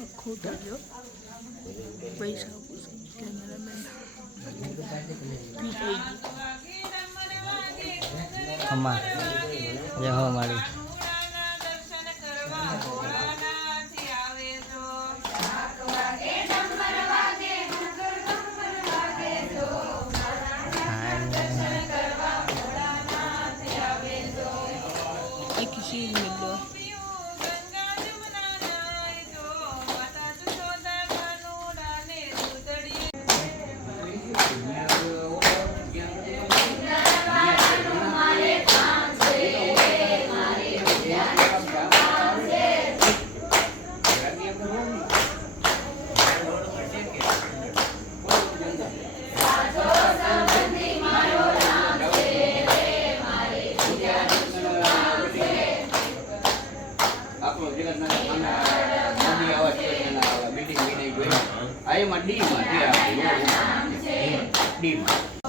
ખોડ્યો ભાઈ સાકુસ કેમલા મેં યહો મારી હોળાના દર્શન કરવા હોળાના થી આવે તો સાત વાગે નમન વાગે મંગર ગંગલ વાગે તો હોળાના દર્શન કરવા હોળાના થી આવે તો એક શીર મળ્યો ડી માં ડી માં